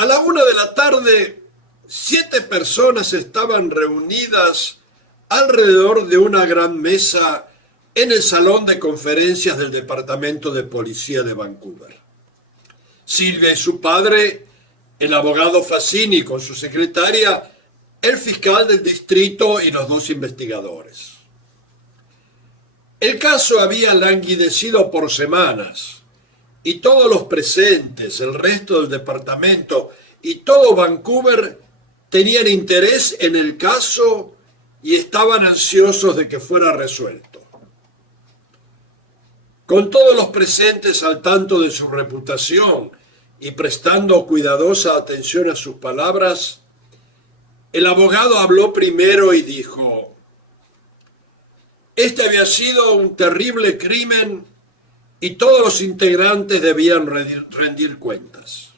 A la 1 de la tarde, 7 personas estaban reunidas alrededor de una gran mesa en el salón de conferencias del Departamento de Policía de Vancouver. Silvia y su padre, el abogado Fassini con su secretaria, el fiscal del distrito y los 2 investigadores. El caso había languidecido por semanas y todos los presentes, el resto del departamento y todo Vancouver tenían interés en el caso y estaban ansiosos de que fuera resuelto. Con todos los presentes al tanto de su reputación y prestando cuidadosa atención a sus palabras, el abogado habló primero y dijo: este había sido un terrible crimen y todos los integrantes debían rendir cuentas.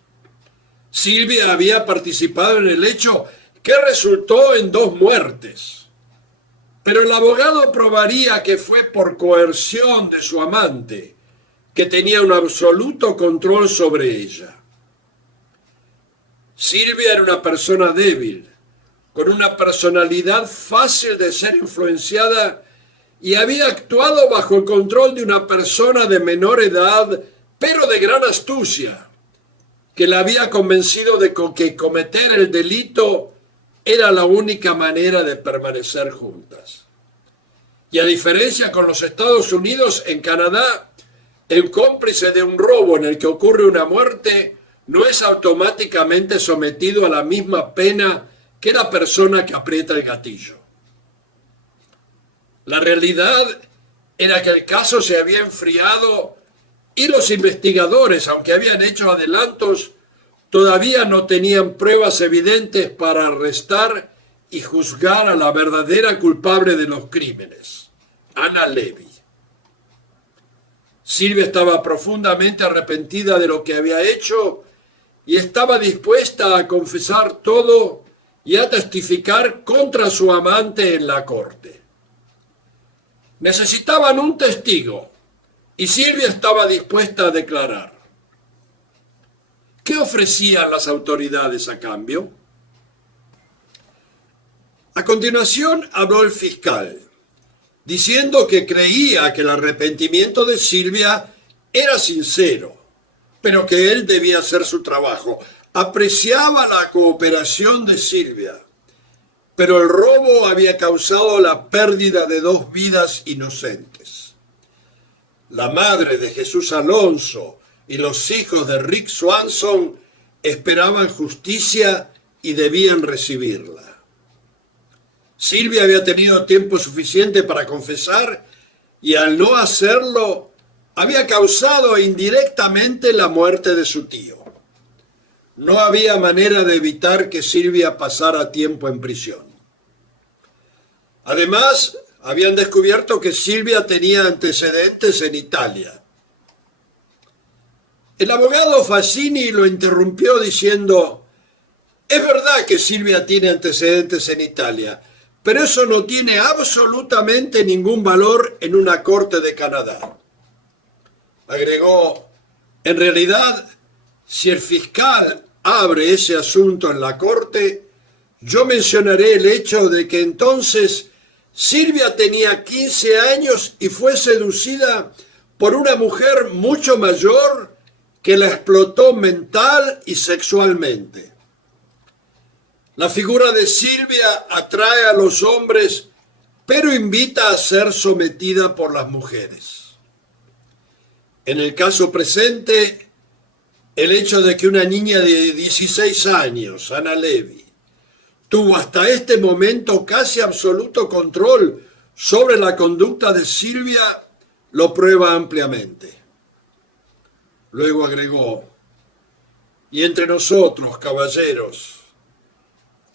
Silvia había participado en el hecho que resultó en 2 muertes, pero el abogado probaría que fue por coerción de su amante, que tenía un absoluto control sobre ella. Silvia era una persona débil, con una personalidad fácil de ser influenciada y había actuado bajo el control de una persona de menor edad, pero de gran astucia, que la había convencido de que cometer el delito era la única manera de permanecer juntas. Y a diferencia con los Estados Unidos, en Canadá, el cómplice de un robo en el que ocurre una muerte no es automáticamente sometido a la misma pena que la persona que aprieta el gatillo. La realidad era que el caso se había enfriado y los investigadores, aunque habían hecho adelantos, todavía no tenían pruebas evidentes para arrestar y juzgar a la verdadera culpable de los crímenes, Anna Levy. Silvia estaba profundamente arrepentida de lo que había hecho y estaba dispuesta a confesar todo y a testificar contra su amante en la corte. Necesitaban un testigo y Silvia estaba dispuesta a declarar. ¿Qué ofrecían las autoridades a cambio? A continuación habló el fiscal, diciendo que creía que el arrepentimiento de Silvia era sincero, pero que él debía hacer su trabajo. Apreciaba la cooperación de Silvia, pero el robo había causado la pérdida de 2 vidas inocentes. La madre de Jesús Alonso y los hijos de Rick Swanson esperaban justicia y debían recibirla. Silvia había tenido tiempo suficiente para confesar y al no hacerlo había causado indirectamente la muerte de su tío. No había manera de evitar que Silvia pasara tiempo en prisión. Además, habían descubierto que Silvia tenía antecedentes en Italia. El abogado Fassini lo interrumpió diciendo: es verdad que Silvia tiene antecedentes en Italia, pero eso no tiene absolutamente ningún valor en una corte de Canadá. Agregó: en realidad, si el fiscal abre ese asunto en la corte, yo mencionaré el hecho de que entonces Silvia tenía 15 años y fue seducida por una mujer mucho mayor que la explotó mental y sexualmente. La figura de Silvia atrae a los hombres, pero invita a ser sometida por las mujeres. En el caso presente, el hecho de que una niña de 16 años, Anna Levy, tuvo hasta este momento casi absoluto control sobre la conducta de Silvia, lo prueba ampliamente. Luego agregó: y entre nosotros, caballeros,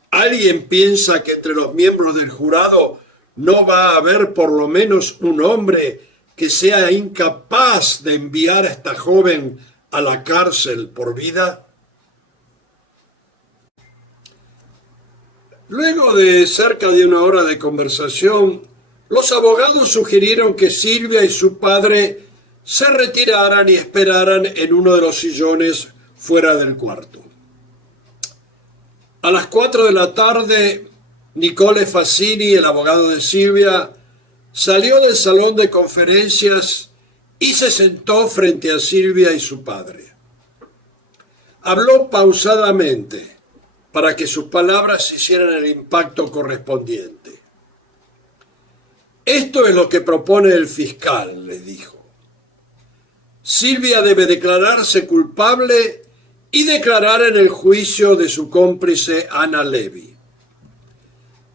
¿alguien piensa que entre los miembros del jurado no va a haber por lo menos un hombre que sea incapaz de enviar a esta joven a la cárcel por vida? Luego de cerca de 1 hora de conversación, los abogados sugirieron que Silvia y su padre se retiraran y esperaran en uno de los sillones fuera del cuarto. A las 4 de la tarde, Nicole Fassini, el abogado de Silvia, salió del salón de conferencias y se sentó frente a Silvia y su padre. Habló pausadamente para que sus palabras hicieran el impacto correspondiente. Esto es lo que propone el fiscal, le dijo. Silvia debe declararse culpable y declarar en el juicio de su cómplice Ana Levy.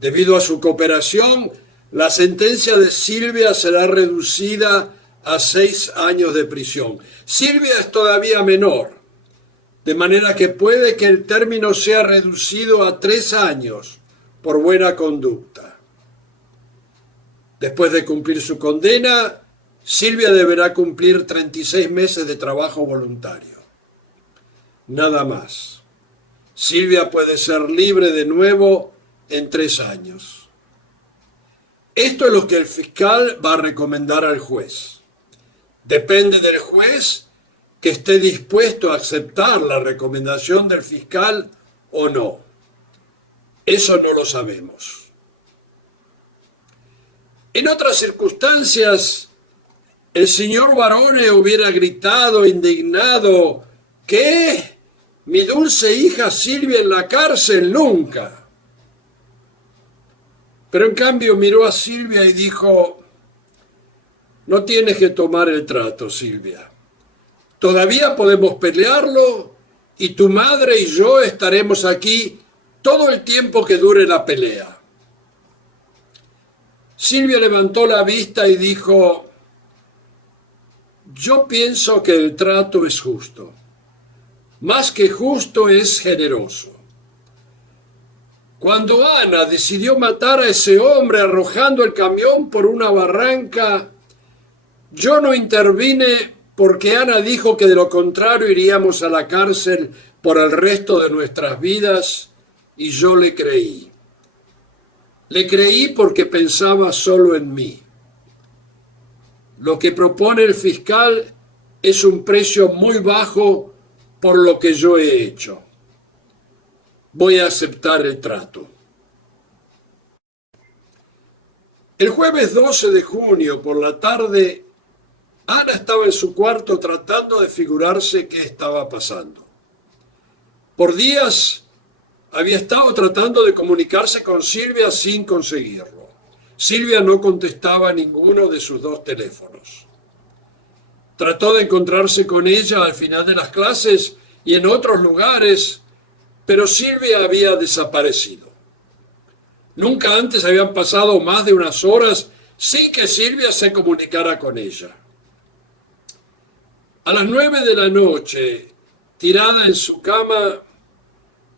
Debido a su cooperación, la sentencia de Silvia será reducida a 6 años de prisión. Silvia es todavía menor, de manera que puede que el término sea reducido a 3 años por buena conducta. Después de cumplir su condena, Silvia deberá cumplir 36 meses de trabajo voluntario. Nada más. Silvia puede ser libre de nuevo en 3 años. Esto es lo que el fiscal va a recomendar al juez. Depende del juez que esté dispuesto a aceptar la recomendación del fiscal o no. Eso no lo sabemos. En otras circunstancias, el señor Barone hubiera gritado indignado: ¿qué? ¿Mi dulce hija Silvia en la cárcel? Nunca. Pero en cambio miró a Silvia y dijo: no tienes que tomar el trato, Silvia. Todavía podemos pelearlo y tu madre y yo estaremos aquí todo el tiempo que dure la pelea. Silvia levantó la vista y dijo: yo pienso que el trato es justo. Más que justo, es generoso. Cuando Ana decidió matar a ese hombre arrojando el camión por una barranca, yo no intervine porque Ana dijo que de lo contrario iríamos a la cárcel por el resto de nuestras vidas y yo le creí. Le creí porque pensaba solo en mí. Lo que propone el fiscal es un precio muy bajo por lo que yo he hecho. Voy a aceptar el trato. El jueves 12 de junio por la tarde, Ana estaba en su cuarto tratando de figurarse qué estaba pasando. Por días había estado tratando de comunicarse con Silvia sin conseguirlo. Silvia no contestaba a ninguno de sus 2 teléfonos. Trató de encontrarse con ella al final de las clases y en otros lugares, pero Silvia había desaparecido. Nunca antes habían pasado más de unas horas sin que Silvia se comunicara con ella. A las 9 de la noche, tirada en su cama,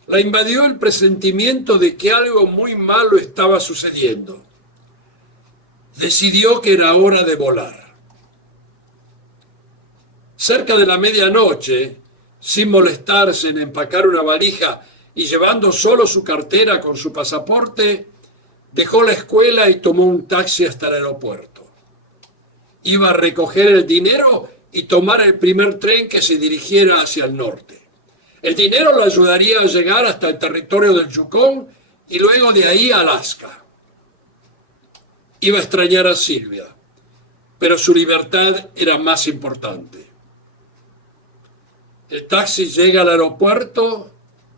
la invadió el presentimiento de que algo muy malo estaba sucediendo. Decidió que era hora de volar. Cerca de la medianoche, sin molestarse en empacar una valija y llevando solo su cartera con su pasaporte, dejó la escuela y tomó un taxi hasta el aeropuerto. Iba a recoger el dinero y tomar el primer tren que se dirigiera hacia el norte. El dinero le ayudaría a llegar hasta el territorio del Yukón y luego de ahí a Alaska. Iba a extrañar a Silvia, pero su libertad era más importante. El taxi llega al aeropuerto,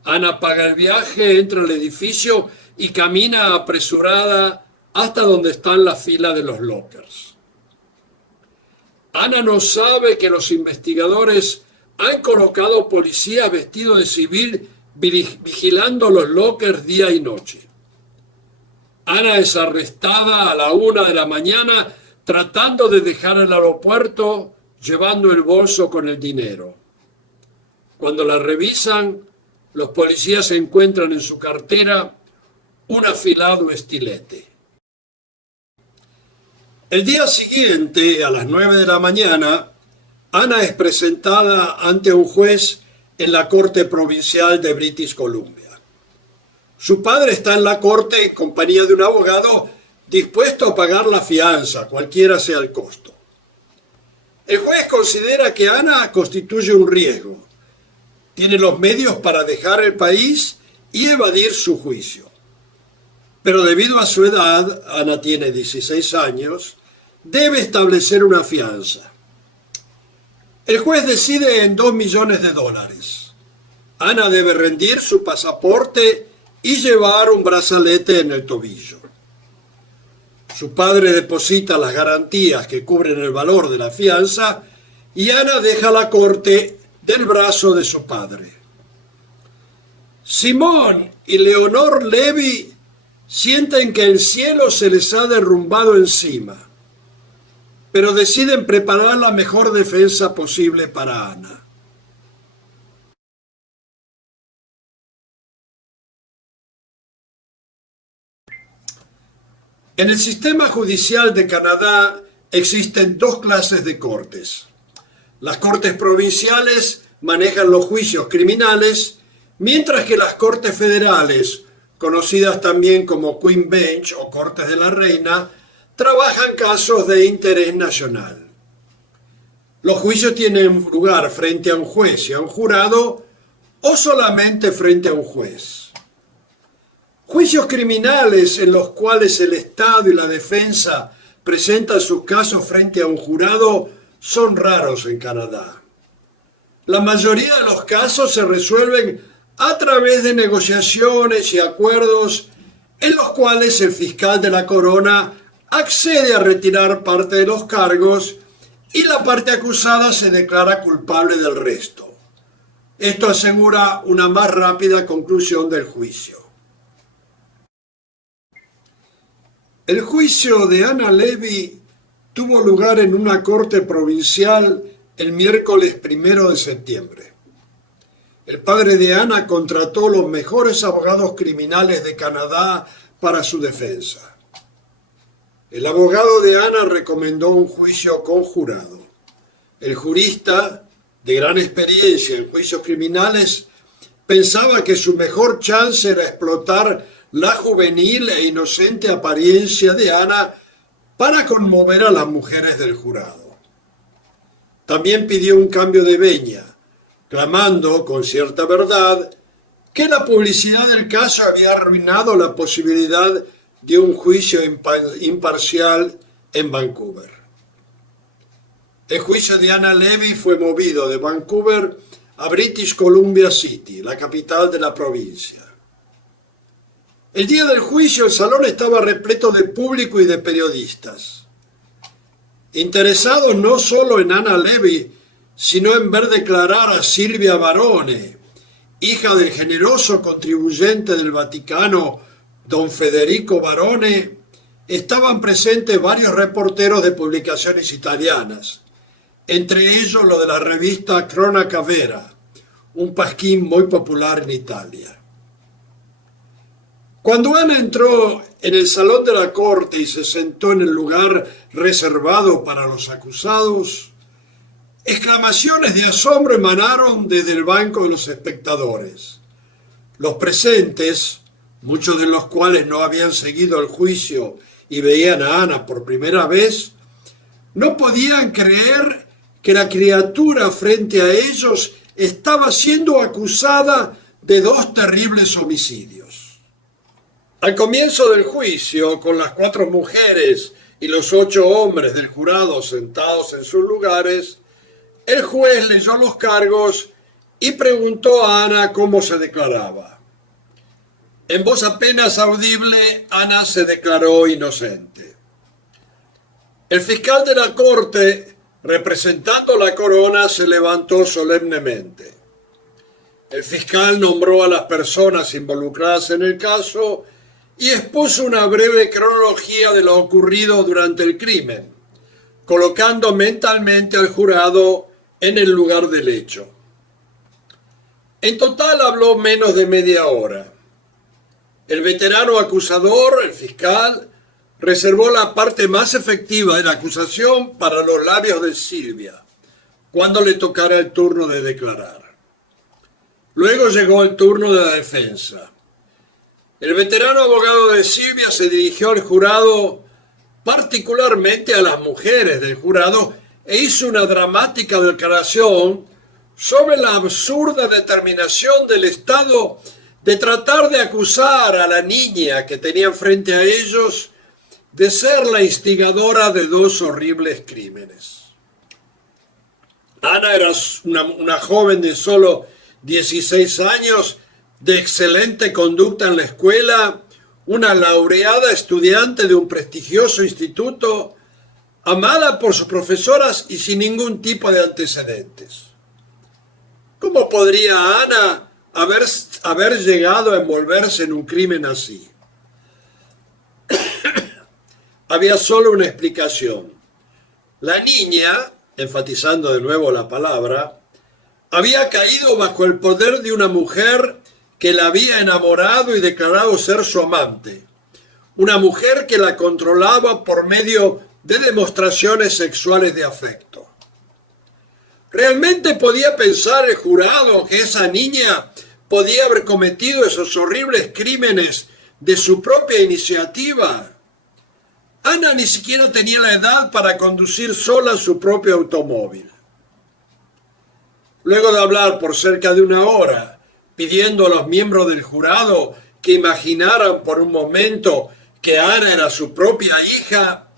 Ana paga el viaje, entra al edificio y camina apresurada hasta donde están las filas de los lockers. Ana no sabe que los investigadores han colocado policías vestidos de civil vigilando los lockers día y noche. Ana es arrestada a la 1 de la mañana tratando de dejar el aeropuerto llevando el bolso con el dinero. Cuando la revisan, los policías encuentran en su cartera un afilado estilete. El día siguiente, a las 9 de la mañana, Ana es presentada ante un juez en la Corte Provincial de British Columbia. Su padre está en la corte en compañía de un abogado dispuesto a pagar la fianza, cualquiera sea el costo. El juez considera que Ana constituye un riesgo. Tiene los medios para dejar el país y evadir su juicio. Pero debido a su edad, Ana tiene 16 años, debe establecer una fianza. El juez decide en $2 millones. Ana debe rendir su pasaporte y llevar un brazalete en el tobillo. Su padre deposita las garantías que cubren el valor de la fianza y Ana deja la corte del brazo de su padre. Simón y Leonor Levy sienten que el cielo se les ha derrumbado encima, pero deciden preparar la mejor defensa posible para Ana. En el sistema judicial de Canadá existen dos clases de cortes. Las cortes provinciales manejan los juicios criminales, mientras que las cortes federales, conocidas también como Queen Bench o Cortes de la Reina, trabajan casos de interés nacional. Los juicios tienen lugar frente a un juez y a un jurado o solamente frente a un juez. Juicios criminales en los cuales el Estado y la defensa presentan sus casos frente a un jurado son raros en Canadá. La mayoría de los casos se resuelven a través de negociaciones y acuerdos en los cuales el fiscal de la corona accede a retirar parte de los cargos y la parte acusada se declara culpable del resto. Esto asegura una más rápida conclusión del juicio. El juicio de Ana Levy tuvo lugar en una corte provincial el miércoles 1 de septiembre. El padre de Ana contrató los mejores abogados criminales de Canadá para su defensa. El abogado de Ana recomendó un juicio conjurado. El jurista, de gran experiencia en juicios criminales, pensaba que su mejor chance era explotar la juvenil e inocente apariencia de Ana para conmover a las mujeres del jurado. También pidió un cambio de veña, clamando, con cierta verdad, que la publicidad del caso había arruinado la posibilidad de un juicio imparcial en Vancouver. El juicio de Ana Levy fue movido de Vancouver a British Columbia City, la capital de la provincia. El día del juicio el salón estaba repleto de público y de periodistas, interesados no solo en Ana Levy, sino en ver declarar a Silvia Barone, hija del generoso contribuyente del Vaticano, don Federico Barone. Estaban presentes varios reporteros de publicaciones italianas, entre ellos lo de la revista Cronaca Vera, un pasquín muy popular en Italia. Cuando Ana entró en el salón de la corte y se sentó en el lugar reservado para los acusados, exclamaciones de asombro emanaron desde el banco de los espectadores. Los presentes, muchos de los cuales no habían seguido el juicio y veían a Ana por primera vez, no podían creer que la criatura frente a ellos estaba siendo acusada de dos terribles homicidios. Al comienzo del juicio, con las 4 mujeres y los 8 hombres del jurado sentados en sus lugares, el juez leyó los cargos y preguntó a Ana cómo se declaraba. En voz apenas audible, Ana se declaró inocente. El fiscal de la corte, representando la corona, se levantó solemnemente. El fiscal nombró a las personas involucradas en el caso y expuso una breve cronología de lo ocurrido durante el crimen, colocando mentalmente al jurado en el lugar del hecho. En total habló menos de media hora. El veterano acusador, el fiscal, reservó la parte más efectiva de la acusación para los labios de Silvia, cuando le tocara el turno de declarar. Luego llegó el turno de la defensa. El veterano abogado de Silvia se dirigió al jurado, particularmente a las mujeres del jurado, e hizo una dramática declaración sobre la absurda determinación del Estado de tratar de acusar a la niña que tenían frente a ellos de ser la instigadora de dos horribles crímenes. Ana era una joven de solo 16 años, de excelente conducta en la escuela, una laureada estudiante de un prestigioso instituto, amada por sus profesoras y sin ningún tipo de antecedentes. ¿Cómo podría Ana haber llegado a envolverse en un crimen así? Había solo una explicación. La niña, enfatizando de nuevo la palabra, había caído bajo el poder de una mujer que la había enamorado y declarado ser su amante. Una mujer que la controlaba por medio de demostraciones sexuales de afecto. ¿Realmente podía pensar el jurado que esa niña podía haber cometido esos horribles crímenes de su propia iniciativa? Ana ni siquiera tenía la edad para conducir sola su propio automóvil. Luego de hablar por cerca de una hora, pidiendo a los miembros del jurado que imaginaran por un momento que Ana era su propia hija,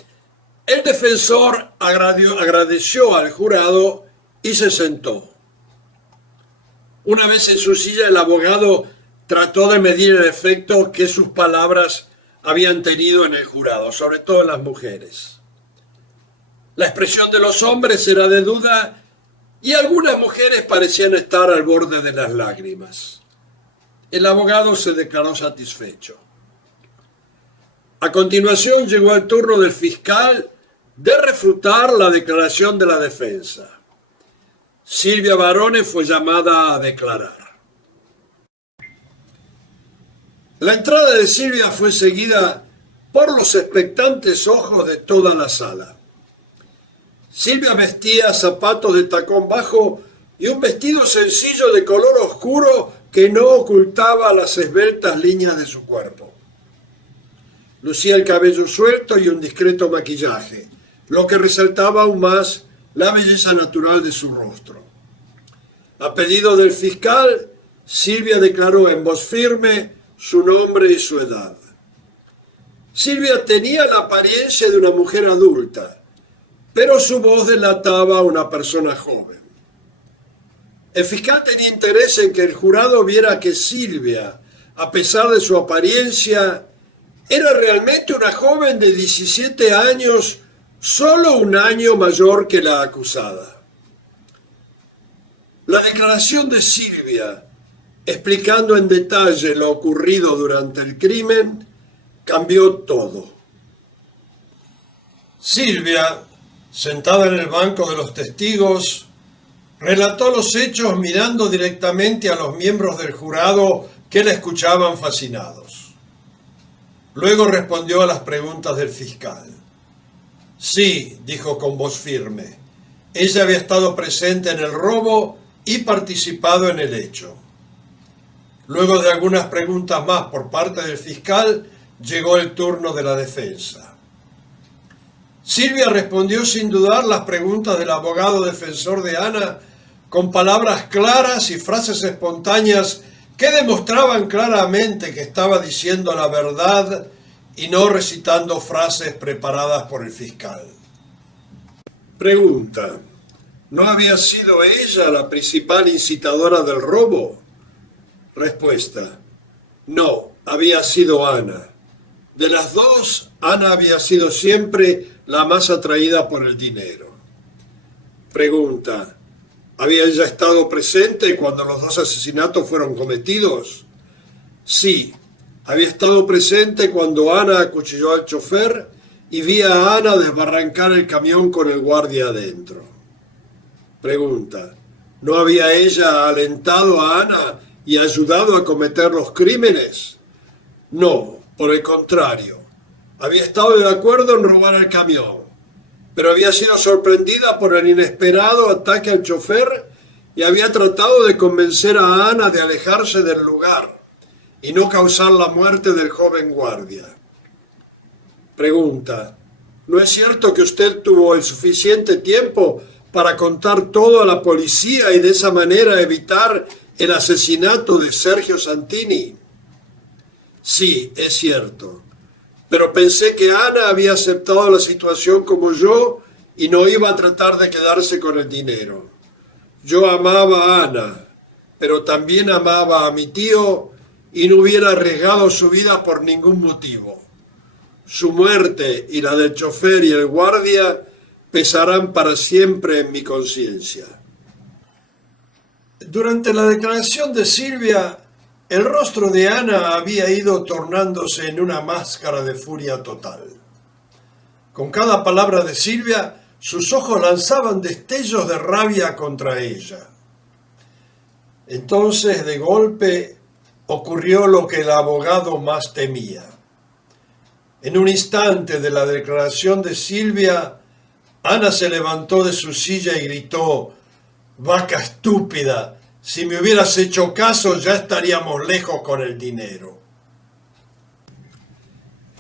el defensor agradeció al jurado y se sentó. Una vez en su silla, el abogado trató de medir el efecto que sus palabras habían tenido en el jurado, sobre todo en las mujeres. La expresión de los hombres era de duda y algunas mujeres parecían estar al borde de las lágrimas. El abogado se declaró satisfecho. A continuación llegó el turno del fiscal de refutar la declaración de la defensa. Silvia Barone fue llamada a declarar. La entrada de Silvia fue seguida por los expectantes ojos de toda la sala. Silvia vestía zapatos de tacón bajo y un vestido sencillo de color oscuro que no ocultaba las esbeltas líneas de su cuerpo. Lucía el cabello suelto y un discreto maquillaje, lo que resaltaba aún más la belleza natural de su rostro. A pedido del fiscal, Silvia declaró en voz firme su nombre y su edad. Silvia tenía la apariencia de una mujer adulta, pero su voz delataba a una persona joven. El fiscal tenía interés en que el jurado viera que Silvia, a pesar de su apariencia, era realmente una joven de 17 años, solo un año mayor que la acusada. La declaración de Silvia, explicando en detalle lo ocurrido durante el crimen, cambió todo. Silvia, sentada en el banco de los testigos, relató los hechos mirando directamente a los miembros del jurado que la escuchaban fascinados. Luego respondió a las preguntas del fiscal. Sí, dijo con voz firme, ella había estado presente en el robo y participado en el hecho. Luego de algunas preguntas más por parte del fiscal, llegó el turno de la defensa. Silvia respondió sin dudar las preguntas del abogado defensor de Ana con palabras claras y frases espontáneas que demostraban claramente que estaba diciendo la verdad y no recitando frases preparadas por el fiscal. Pregunta: ¿no había sido ella la principal incitadora del robo? Respuesta: no, había sido Ana. De las dos, Ana había sido siempre la más atraída por el dinero. Pregunta: ¿había ella estado presente cuando los dos asesinatos fueron cometidos? Sí, había estado presente cuando Ana acuchilló al chofer y vi a Ana desbarrancar el camión con el guardia adentro. Pregunta: ¿no había ella alentado a Ana y ayudado a cometer los crímenes? No, por el contrario. Había estado de acuerdo en robar el camión, pero había sido sorprendida por el inesperado ataque al chofer y había tratado de convencer a Ana de alejarse del lugar y no causar la muerte del joven guardia. Pregunta: ¿no es cierto que usted tuvo el suficiente tiempo para contar todo a la policía y de esa manera evitar el asesinato de Sergio Santini? Sí, es cierto, pero pensé que Ana había aceptado la situación como yo y no iba a tratar de quedarse con el dinero. Yo amaba a Ana, pero también amaba a mi tío y no hubiera arriesgado su vida por ningún motivo. Su muerte y la del chofer y el guardia pesarán para siempre en mi conciencia. Durante la declaración de Silvia, el rostro de Ana había ido tornándose en una máscara de furia total. Con cada palabra de Silvia, sus ojos lanzaban destellos de rabia contra ella. Entonces, de golpe, ocurrió lo que el abogado más temía. En un instante de la declaración de Silvia, Ana se levantó de su silla y gritó: «Vaca estúpida, si me hubieras hecho caso ya estaríamos lejos con el dinero».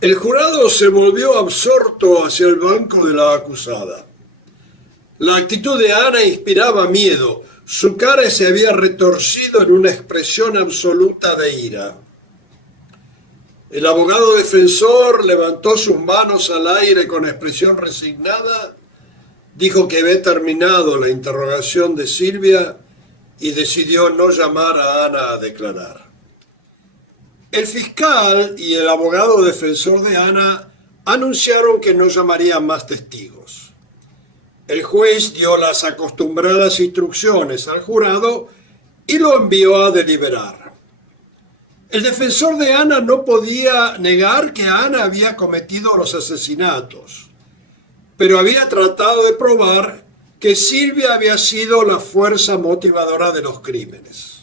El jurado se volvió absorto hacia el banco de la acusada. La actitud de Ana inspiraba miedo. Su cara se había retorcido en una expresión absoluta de ira. El abogado defensor levantó sus manos al aire con expresión resignada, dijo que había terminado la interrogación de Silvia y decidió no llamar a Ana a declarar. El fiscal y el abogado defensor de Ana anunciaron que no llamarían más testigos. El juez dio las acostumbradas instrucciones al jurado y lo envió a deliberar. El defensor de Ana no podía negar que Ana había cometido los asesinatos, pero había tratado de probar que Silvia había sido la fuerza motivadora de los crímenes.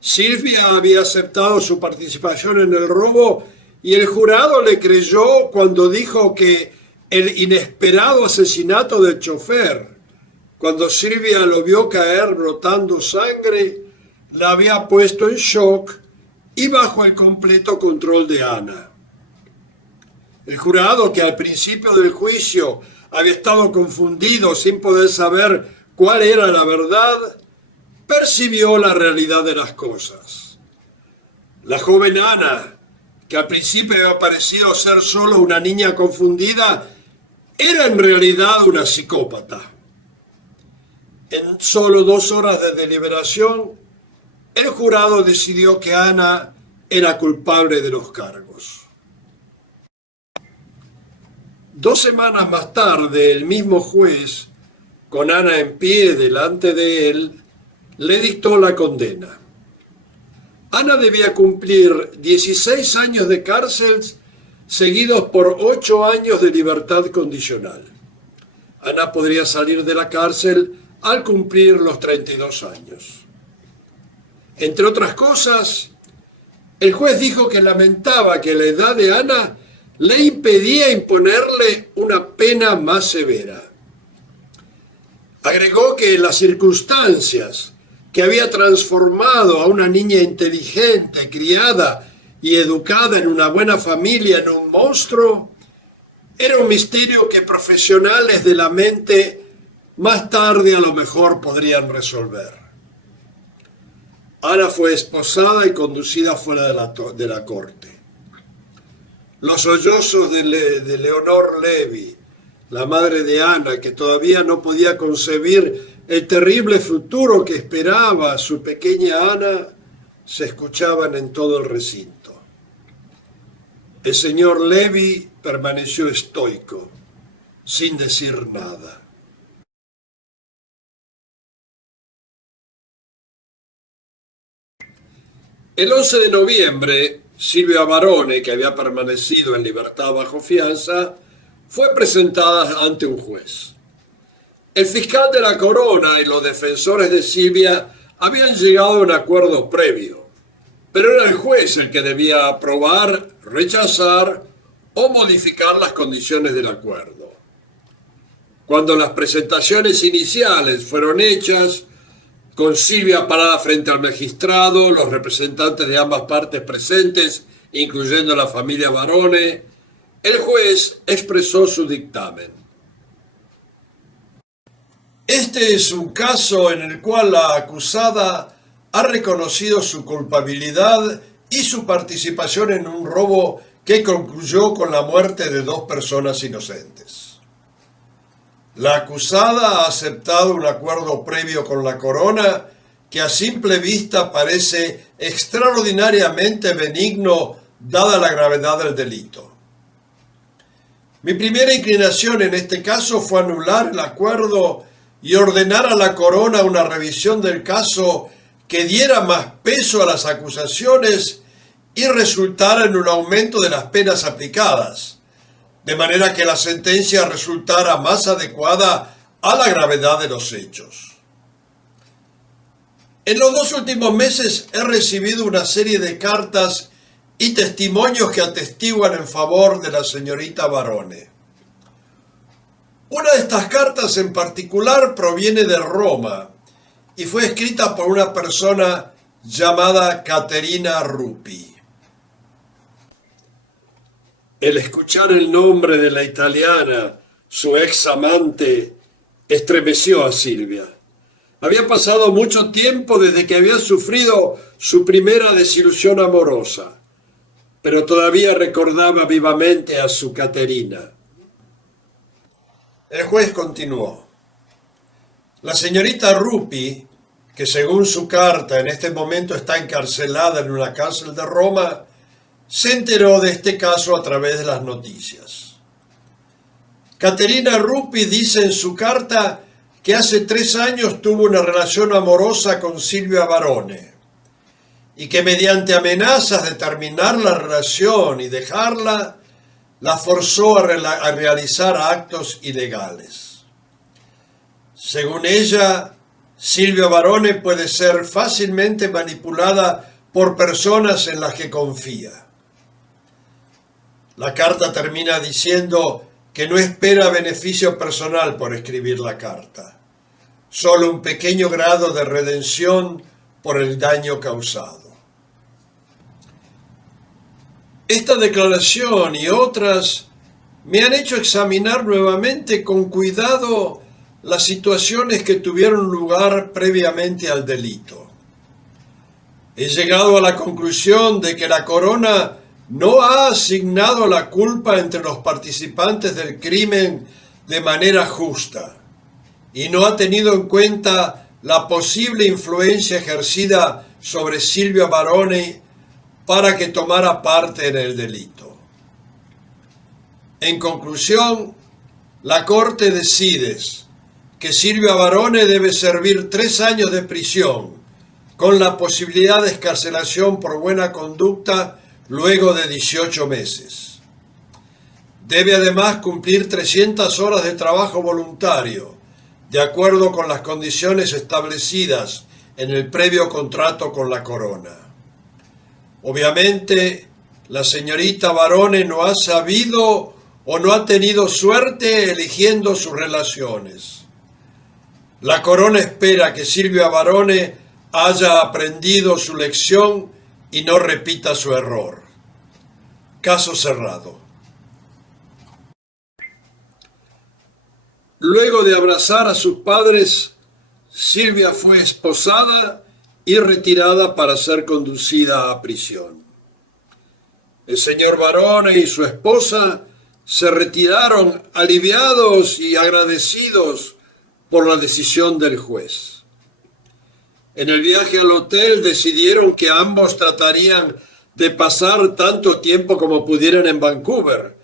Silvia había aceptado su participación en el robo y el jurado le creyó cuando dijo que el inesperado asesinato del chofer, cuando Silvia lo vio caer brotando sangre, la había puesto en shock y bajo el completo control de Ana. El jurado, que al principio del juicio había estado confundido sin poder saber cuál era la verdad, percibió la realidad de las cosas. La joven Ana, que al principio había parecido ser solo una niña confundida, era en realidad una psicópata. En solo 2 horas de deliberación, el jurado decidió que Ana era culpable de los cargos. 2 semanas más tarde, el mismo juez, con Ana en pie delante de él, le dictó la condena. Ana debía cumplir 16 años de cárcel seguidos por 8 años de libertad condicional. Ana podría salir de la cárcel al cumplir los 32 años. Entre otras cosas, el juez dijo que lamentaba que la edad de Ana le impedía imponerle una pena más severa. Agregó que las circunstancias que había transformado a una niña inteligente, criada y educada en una buena familia en un monstruo, era un misterio que profesionales de la mente más tarde a lo mejor podrían resolver. Ana fue esposada y conducida fuera de la corte. Los sollozos de Leonor Levy, la madre de Ana, que todavía no podía concebir el terrible futuro que esperaba a su pequeña Ana, se escuchaban en todo el recinto. El señor Levy permaneció estoico, sin decir nada. El 11 de noviembre, Silvia Barone, que había permanecido en libertad bajo fianza, fue presentada ante un juez. El fiscal de la Corona y los defensores de Silvia habían llegado a un acuerdo previo, pero era el juez el que debía aprobar, rechazar o modificar las condiciones del acuerdo. Cuando las presentaciones iniciales fueron hechas, con Silvia parada frente al magistrado, los representantes de ambas partes presentes, incluyendo la familia Barone, el juez expresó su dictamen. Este es un caso en el cual la acusada ha reconocido su culpabilidad y su participación en un robo que concluyó con la muerte de 2 personas inocentes. La acusada ha aceptado un acuerdo previo con la corona que a simple vista parece extraordinariamente benigno dada la gravedad del delito. Mi primera inclinación en este caso fue anular el acuerdo y ordenar a la corona una revisión del caso que diera más peso a las acusaciones y resultara en un aumento de las penas aplicadas, de manera que la sentencia resultara más adecuada a la gravedad de los hechos. En los 2 últimos meses he recibido una serie de cartas y testimonios que atestiguan en favor de la señorita Barone. Una de estas cartas en particular proviene de Roma y fue escrita por una persona llamada Caterina Rupi. El escuchar el nombre de la italiana, su ex amante, estremeció a Silvia. Había pasado mucho tiempo desde que había sufrido su primera desilusión amorosa, pero todavía recordaba vivamente a su Caterina. El juez continuó. La señorita Rupi, que según su carta en este momento está encarcelada en una cárcel de Roma, se enteró de este caso a través de las noticias. Caterina Rupi dice en su carta que hace 3 años tuvo una relación amorosa con Silvia Barone y que mediante amenazas de terminar la relación y dejarla, la forzó a realizar actos ilegales. Según ella, Silvia Barone puede ser fácilmente manipulada por personas en las que confía. La carta termina diciendo que no espera beneficio personal por escribir la carta, solo un pequeño grado de redención por el daño causado. Esta declaración y otras me han hecho examinar nuevamente con cuidado las situaciones que tuvieron lugar previamente al delito. He llegado a la conclusión de que la corona no ha asignado la culpa entre los participantes del crimen de manera justa y no ha tenido en cuenta la posible influencia ejercida sobre Silvia Barone para que tomara parte en el delito. En conclusión, la Corte decide que Silvia Barone debe servir 3 años de prisión, con la posibilidad de excarcelación por buena conducta luego de 18 meses. Debe además cumplir 300 horas de trabajo voluntario, de acuerdo con las condiciones establecidas en el previo contrato con la corona. Obviamente, la señorita Barone no ha sabido o no ha tenido suerte eligiendo sus relaciones. La corona espera que Silvia Barone haya aprendido su lección y no repita su error. Caso cerrado. Luego de abrazar a sus padres, Silvia fue esposada y retirada para ser conducida a prisión. El señor Barone y su esposa se retiraron aliviados y agradecidos por la decisión del juez. En el viaje al hotel decidieron que ambos tratarían de pasar tanto tiempo como pudieran en Vancouver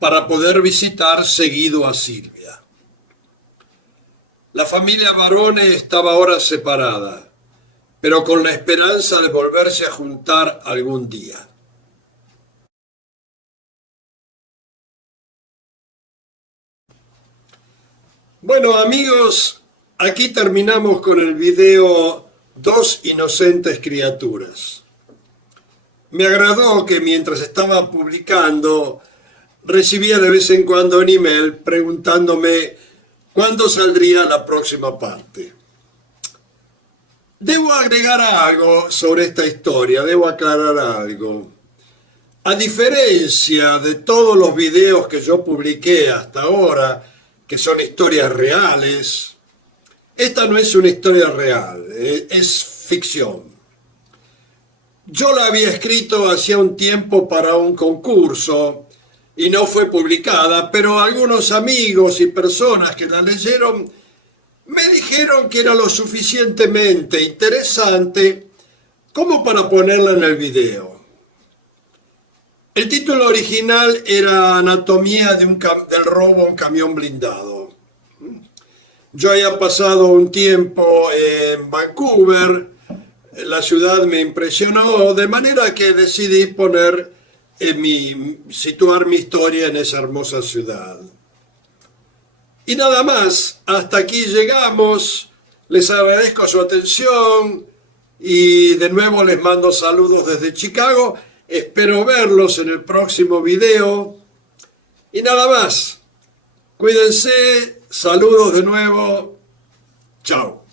para poder visitar seguido a Silvia. La familia Barone estaba ahora separada, pero con la esperanza de volverse a juntar algún día. Bueno, amigos, aquí terminamos con el video Dos inocentes criaturas. Me agradó que mientras estaba publicando, recibía de vez en cuando un email preguntándome cuándo saldría la próxima parte. Debo agregar algo sobre esta historia, debo aclarar algo. A diferencia de todos los videos que yo publiqué hasta ahora, que son historias reales, esta no es una historia real, es ficción. Yo la había escrito hacía un tiempo para un concurso y no fue publicada, pero algunos amigos y personas que la leyeron me dijeron que era lo suficientemente interesante como para ponerla en el video. El título original era Anatomía del robo a un camión blindado. Yo había pasado un tiempo en Vancouver, la ciudad me impresionó, de manera que decidí situar mi historia en esa hermosa ciudad. Y nada más, hasta aquí llegamos, les agradezco su atención y de nuevo les mando saludos desde Chicago, espero verlos en el próximo video y nada más, cuídense, saludos de nuevo, chao.